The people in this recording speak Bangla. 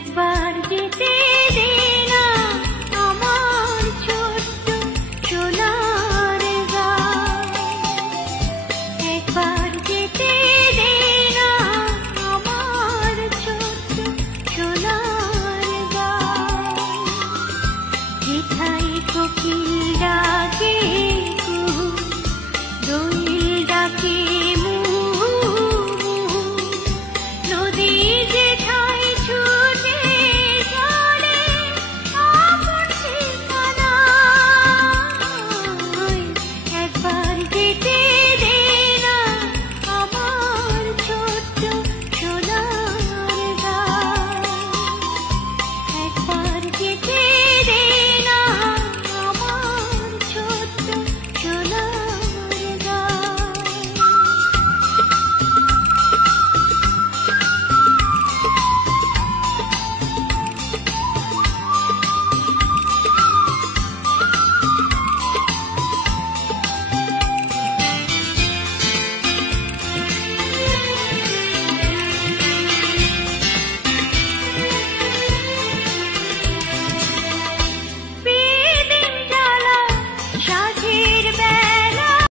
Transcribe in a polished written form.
একবার যেতে দে না আমার ছোট্ট সোনার গাঁও, একবার যেতে দে না আমার ছোট্ট সোনার গাঁও, যেথায় কোকিল